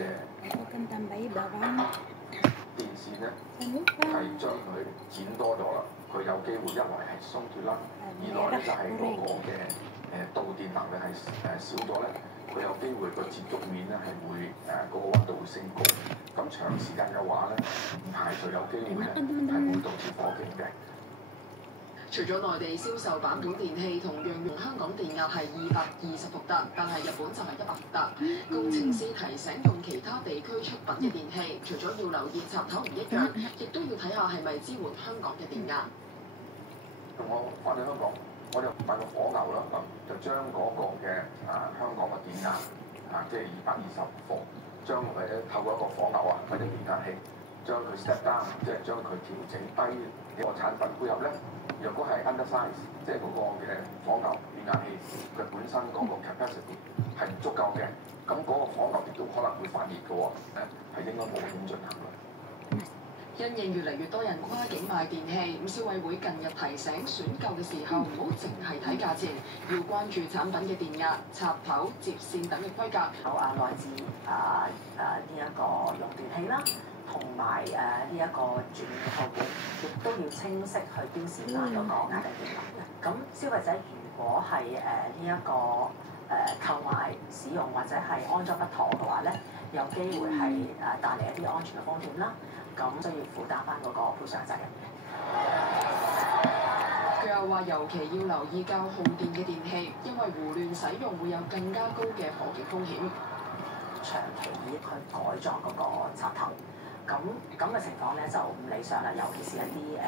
Aku akan tambahi bawang. 電線咧 Jangan lupa 係將佢剪多咗啦，佢有機會一來係鬆脱啦，二來咧就係嗰個嘅導電能力係少咗咧，佢有機會個接觸面咧係會嗰個溫度會升高，咁長時間嘅話咧，唔排除有機會咧係會導致火警嘅。 除咗內地銷售版本電器同樣用香港電壓係220伏特，但係日本就係100伏特。工程師提醒用其他地區出品嘅電器，除咗要留意插頭唔一樣，亦都要睇下係咪支援香港嘅電壓。我翻到香港，我就買個火牛啦，就將嗰個嘅香港嘅電壓即係220伏，將透過一個火牛或者電壓器，將佢 step down， 即係將佢調整低呢個產品配合咧。 若果係 undersize， 即係嗰個嘅火牛電壓器，佢本身嗰個 capacity 係唔足夠嘅，咁嗰個火牛亦都可能會發熱嘅喎，係應該冇咁進行啦。因應越嚟越多人跨境買電器，咁消委會近日提醒選購嘅時候唔好淨係睇價錢，要關注產品嘅電壓、插頭、接線等嘅規格。有來自呢一個用電器啦。 同埋呢一個轉套件，亦都要清晰去標示翻嗰個壓力電流嘅。咁消費者如果係呢一個購買使用或者係安裝不妥嘅話咧，有機會係帶嚟一啲安全嘅風險啦。咁需要負擔翻嗰個賠償責任。佢又話，尤其要留意較耗電嘅電器，因為胡亂使用會有更加高嘅火警風險。長期去改裝嗰個插頭。 咁嘅情況咧就唔理想啦，尤其是一啲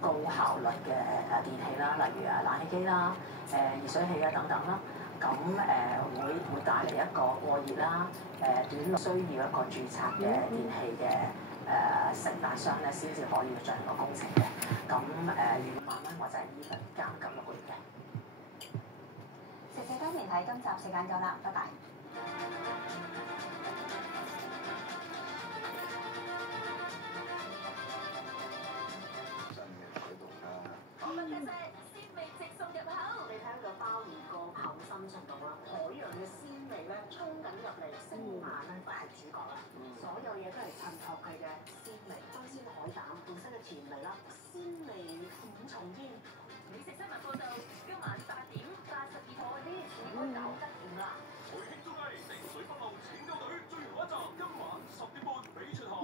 高效率嘅電器啦，例如冷氣機啦、熱水器啊等等啦，咁會帶嚟一個過熱啦，短路需要一個註冊嘅電器嘅承辦商咧，先至可以進行個工程嘅。咁如果5萬蚊或者係以罰監禁6個月嘅。食多年睇今集時間夠啦，拜拜。深程度啦，海洋嘅鮮味咧衝緊入嚟，星馬咧係主角啦，所有嘢都係襯托佢嘅鮮味，新鮮海膽本身嘅甜味啦，鮮味5重天。美食新聞報道，今晚8點82號啲應該搞得掂啦。回興綜藝《滴水不漏拯救隊》最後一集，今晚10點半俾出台。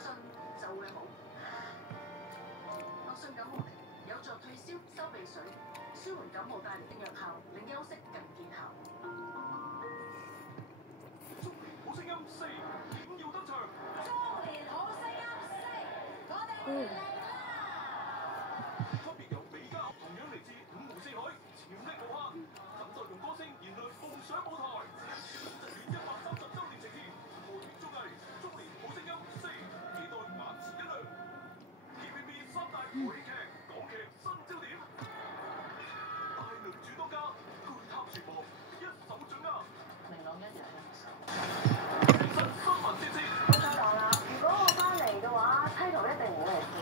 信就會好。樂信感冒靈有助退燒、收鼻水。 舒緩感冒帶嚟嘅藥效，令休息更見效。中年好聲音4點要登場。中年好聲音4，我哋嚟啦！分別由美嘉，同樣嚟自5湖4海，潛力無限，等待用歌聲言論夢想舞台。集聯130週年呈現，和興綜藝中年好聲音4，期待眼前一亮。TVB 3大和興劇，港劇新焦點。 主多家巨塔全部一手掌握，明朗一日其實新聞節節。我再講啦，如果我翻嚟嘅話，title 一定冇嚟見。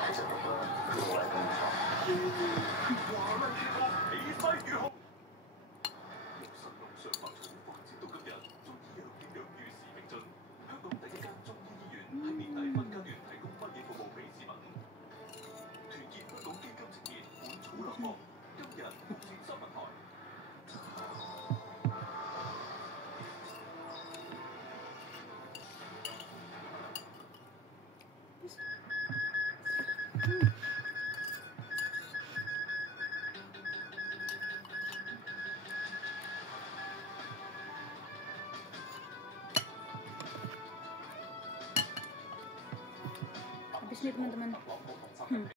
其實覺得佢冇嚟工作。華麗結局，氣勢如虹。由神農嘗百草發展到今日，中醫藥點樣與時並進？香港第一間中醫醫院喺年底分階段提供乜嘢服務俾市民？團結香港基金呈現本草流芳。 今日目前新聞台。Habis nih teman-teman.